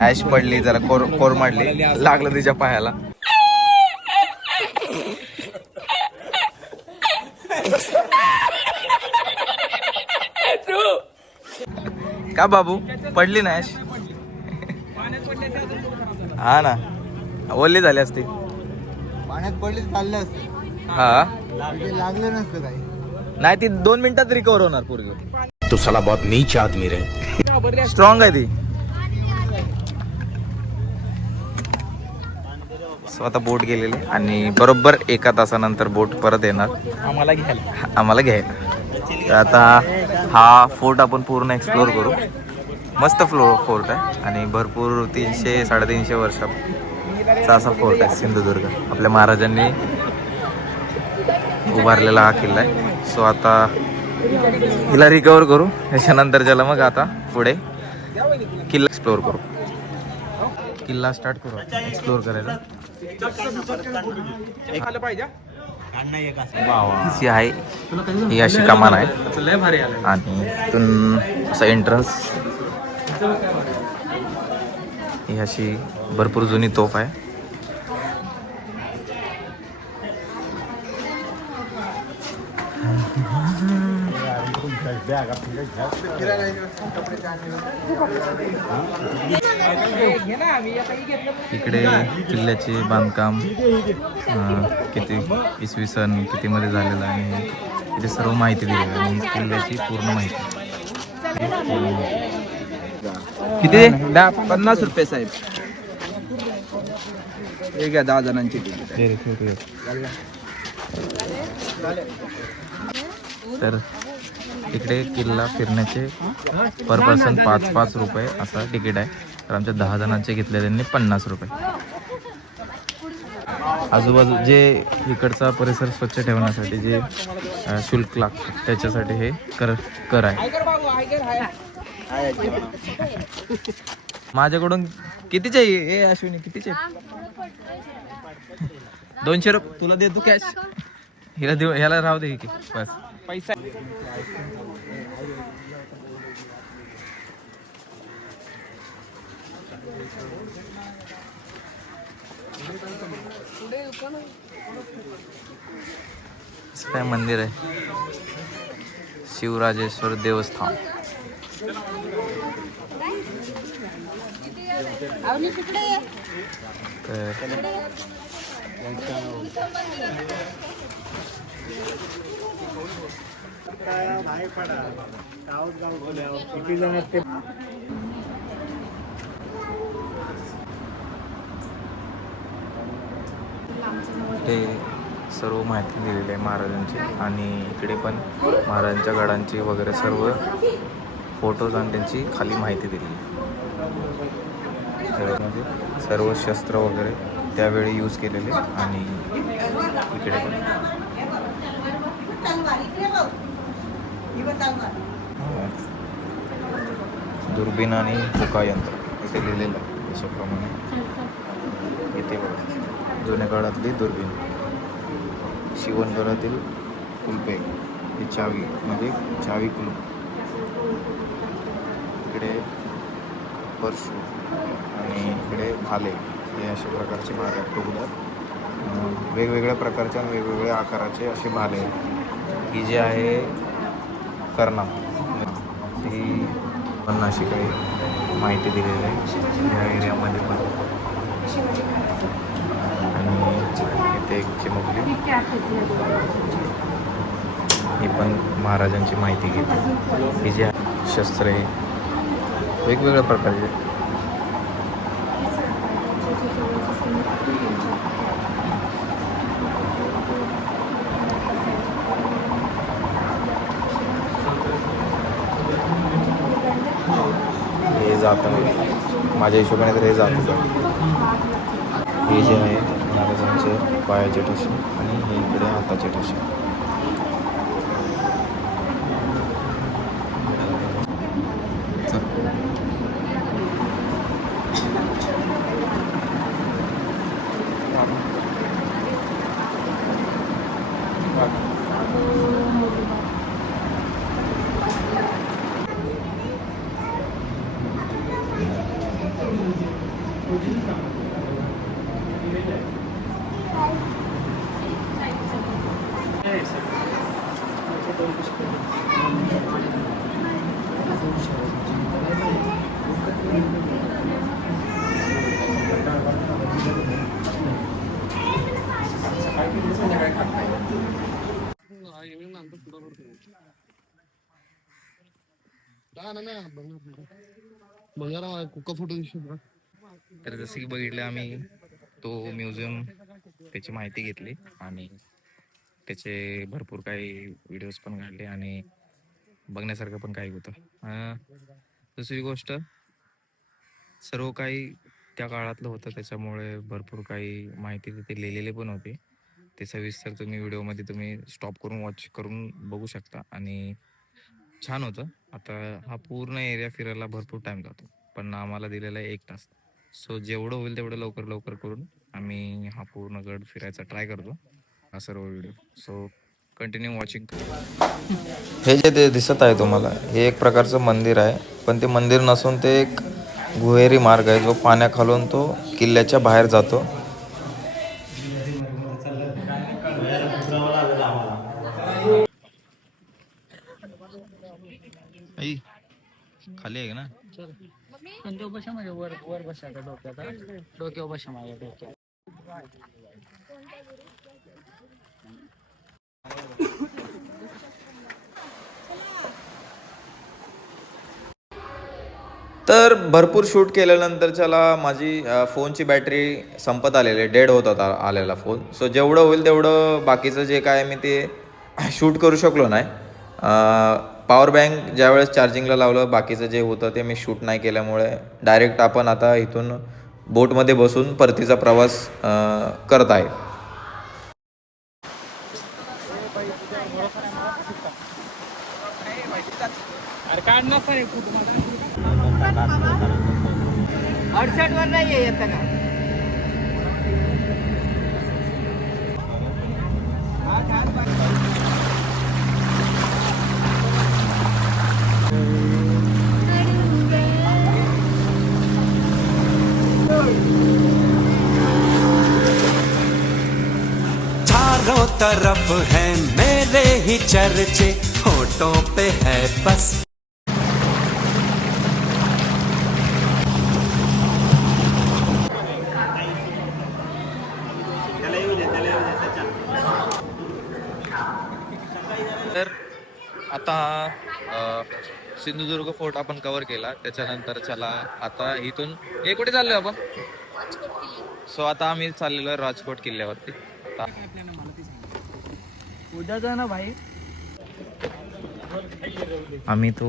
Ash पडली जरा core मारली, लागलं तिच्या पायाला. का बाबू पडली ना ॲश? हा ना, ओली झाली असते. पाण्यात पडली चाललं असतं. हा लागलं नसतं काही. नाही, ती 2 मिनिटात रिकवर होणार पूर्वी. तो साला बहुत नीच आदमी रे. स्ट्रॉंग आहे ती. सो आता बोट गेलेली आणि बरोबर 1 तासानंतर बोट परत येणार आम्हाला घ्यायला. तर आता हा फोर्ट आपण पूर्ण एक्सप्लोर करू. मस्त फोर्ट आहे आणि भरपूर 300-350 वर्षाचा असा फोर्ट आहे सिंधुदुर्ग. आपल्या महाराजांनी उभारलेला हा किल्ला आहे. सो आता हिला रिकवर करू, त्याच्यानंतर ज्याला मग आता पुढे किल्ला एक्सप्लोर करू. किल्ला स्टार्ट करू एक्सप्लोर करायला. ही आहे, ही अशी कमान आहे आणि इथून असं एंट्रन्स. ही अशी भरपूर जुनी तोफ आहे. इकडे किल्ल्याचे बांधकाम किती इसवी सन कितीमध्ये झालेलं आहे आणि इथे सर्व माहिती दिली आहे आणि किल्ल्याची पूर्ण माहिती. किती? 50 रुपये साहेब. हे घ्या 10 जणांची तिकीट. तर इकडे किल्ला फिरण्याचे पर पर्सन 5 रुपये असा तिकीट आहे. तर आमच्या 10 जणांचे घेतले त्यांनी 50 रुपये. आजूबाजू जे इकडचा परिसर स्वच्छ ठेवण्यासाठी जे शुल्क लागतं त्याच्यासाठी हे कर आहे. माझ्याकडून कितीचे हे अश्विनी कितीचे? 200 रुपये तुला देतो कॅश. हिला देऊ, ह्याला राहू दे की बस पैसा. काय मंदिर आहे, शिवराजेश्वर देवस्थान. ते सर्व माहिती दिलेली आहे महाराजांची आणि इकडे पण महाराजांच्या गडांची वगैरे सर्व फोटोज आणि त्यांची खाली माहिती दिली आहे. सर्व शस्त्र वगैरे त्यावेळी यूज केलेले आणि इकडे पण दुर्बीण आणि हुका यंत्र इथे लिहिलेलं आहे. अशाप्रमाणे इथे बघा जुन्या काळातली दुर्बीण, शिवणघरातील कुलपे ही चावी म्हणजे चावी कुलूप. इकडे परशू आणि इकडे भाले हे अशा प्रकारचे भाले टोकदार वेगवेगळ्या प्रकारचे आणि वेगवेगळ्या आकाराचे असे भाले. ही जी आहे कर्णा ही पण अशी काही माहिती दिलेली आहे या एरियामध्ये पण. आणि इथे एक चिमुकली ही पण महाराजांची माहिती घेते. ही जी शस्त्रे वेगवेगळ्या प्रकारचे. हे जातं माझ्या हिशोबाने तर हे जातच आहे. हे जे आहे महाराजांचे पायाचे ठसे आणि हे इकडे हाताचे ठसे. तर जसं की बघितलं आम्ही तो म्युझियम त्याची माहिती घेतली आणि त्याचे भरपूर काही व्हिडिओज पण काढले आणि बघण्यासारखं पण काही होतं. दुसरी गोष्ट सर्व काही त्या काळातलं होतं त्याच्यामुळे भरपूर काही माहिती तिथे लिहिलेली पण होती. ते सविस्तर तुम्ही व्हिडिओमध्ये तुम्ही स्टॉप करून वॉच करून बघू शकता आणि छान होतं. आता हा पूर्ण एरिया फिरायला भरपूर टाईम जातो पण आम्हाला दिलेला आहे 1 तास. सो जेवढं होईल तेवढं लवकर लवकर करून आम्ही हा पूर्ण गड फिरायचा ट्राय करतो हा सर्व व्हिडिओ. So continue watching. हे जे ते दिसत आहे तुम्हाला हे एक प्रकारचं मंदिर आहे पण ते मंदिर नसून ते एक गुहेरी मार्ग आहे जो पाण्याखालून तो किल्ल्याच्या बाहेर जातो. खाली आहे ना बशा माझ्या वर वर बसा डोक्यावर बशा माझ्या डोक्यावर. तर भरपूर शूट केल्यानंतर त्याला माझी फोनची बॅटरी संपत आलेली डेड होत होता आलेला फोन. सो जेवढं होईल तेवढं बाकीचं जे काय मी ते शूट करू शकलो नाही. पॉवर बँक ज्यावेळेस चार्जिंगला लावलं बाकीचं जे होतं ते मी शूट नाही केल्यामुळे डायरेक्ट आपण आता इथून बोटमध्ये बसून परतीचा प्रवास करत आहे. अडसठ वर नाही येत का चारों तरफ है मेरे ही चर्चे होठों पे है बस. तर आता सिंधुदुर्ग फोर्ट आपण कव्हर केला त्याच्यानंतर चला आता इथून कुठे चाललोय आपण. सो आता आम्ही चाललेलो आहे राजकोट किल्ल्यावरती. उद्या जा ना भाई. आम्ही तो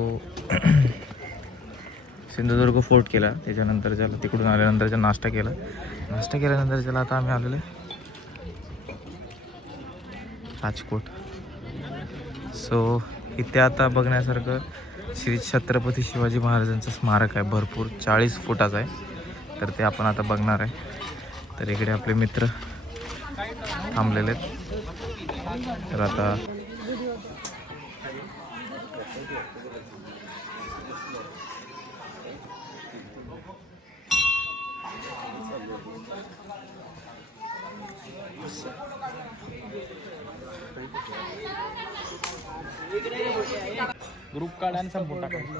सिंधुदुर्ग फोर्ट केला त्याच्यानंतर त्याला तिकडून आल्यानंतर नाश्ता केल्यानंतर त्याला आता आम्ही आलेलो राजकोट. सो इथे आता बघण्यासारखं श्री छत्रपती शिवाजी महाराजांचं स्मारक आहे भरपूर 40 फुटाचं आहे तर ते आपण आता बघणार आहे. तर इकडे आपले मित्र थांबलेले आहेत तर आता ग्रुप काढा आणि संपून टाकायचं.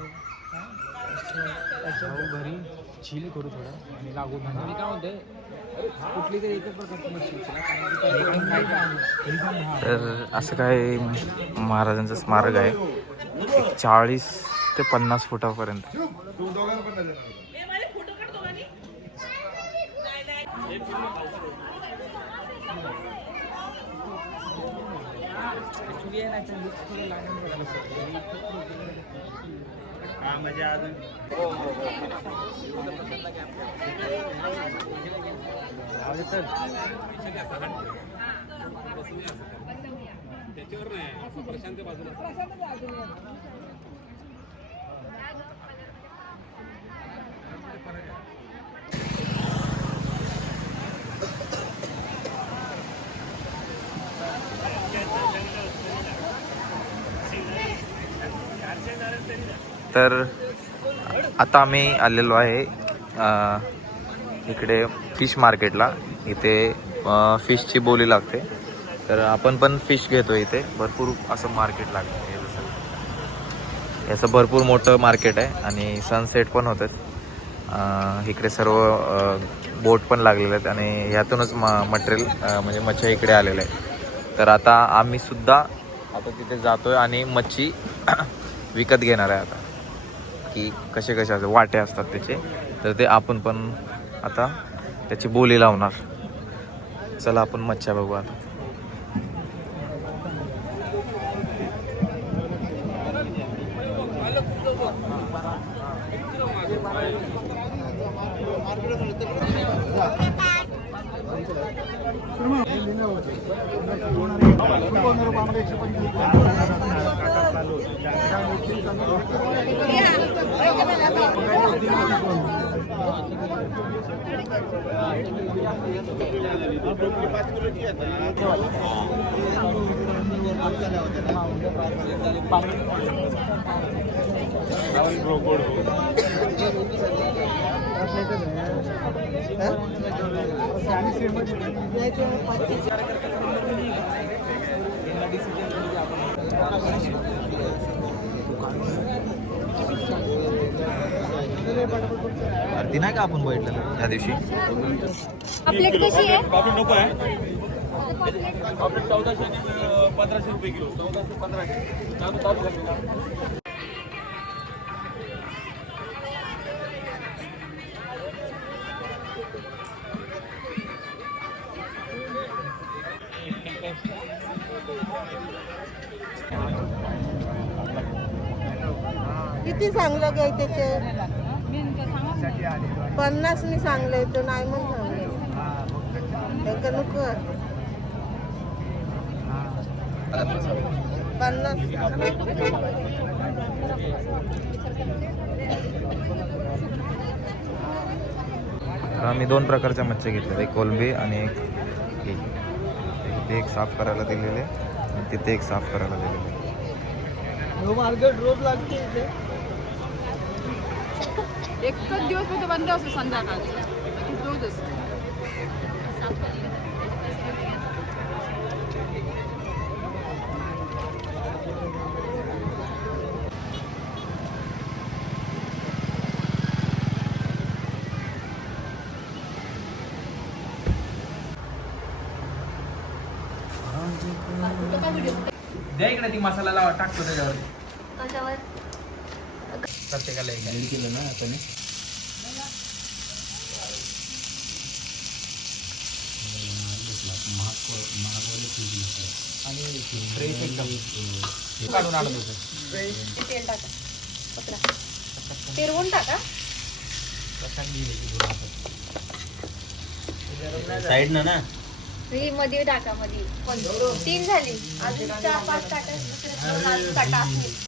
घरी चिल करू थोडं आणि लागू मी काय म्हणते कुठली तरी एकच प्रकारची मशीन. तर असं काय महाराजांचं स्मारक आहे 40 ते 50 फुटापर्यंत. तर आता आम्ही आलेलो आहे इकडे फिश मार्केटला. इथे फिशची बोली लागते. तर आपण पण फिश घेतो. इथे भरपूर असं मार्केट लागतं. याचं भरपूर मोठं मार्केट आहे आणि सनसेट पण होतंच. इकडे सर्व बोट पण लागलेले आहेत आणि ह्यातूनच मटेरियल म्हणजे मच्छी इकडे आलेलं आहे. तर आता आम्ही सुद्धा आता तिथे जातोय आणि मच्छी विकत घेणार आहे आता, की कसे वाटे असतात त्याचे. तर ते आपण पण आता त्याची बोली लावणार. चला आपण मच्छ्या बघू आता. ती नाही का आपण बघितलं त्या दिवशी. प्लेट कशी आहे? नको आहे. 1415 रुपये किलो. 1415. किती सांगलं काय त्याचे? 50 मी सांगले तर नाही म्हणून सांगले. त्यांना नको 50. आम्ही 2 प्रकारच्या मच्छी घेतल्या. एक कोलंबी आणि एक तिथे एक साफ करायला दिलेले आणि तिथे एक साफ करायला दिलेले. मार्केट रोज लागते इथे. एकच दिवस फक्त बंद असतो संध्याकाळ रोज असतो. द्या इकडे ती मसाला लावा टाकतो त्याच्यावर. कशावर? प्रत्येकाला एक दीड किलो ना आपण. आणि फ्रेश एकदम काढून आणत होतं. तेल टाका. पकडा. फिरवून टाका. साईड ना ही मध्ये टाका मध्ये. 3 झाली. अजून 4-5 काटा काटा असतील.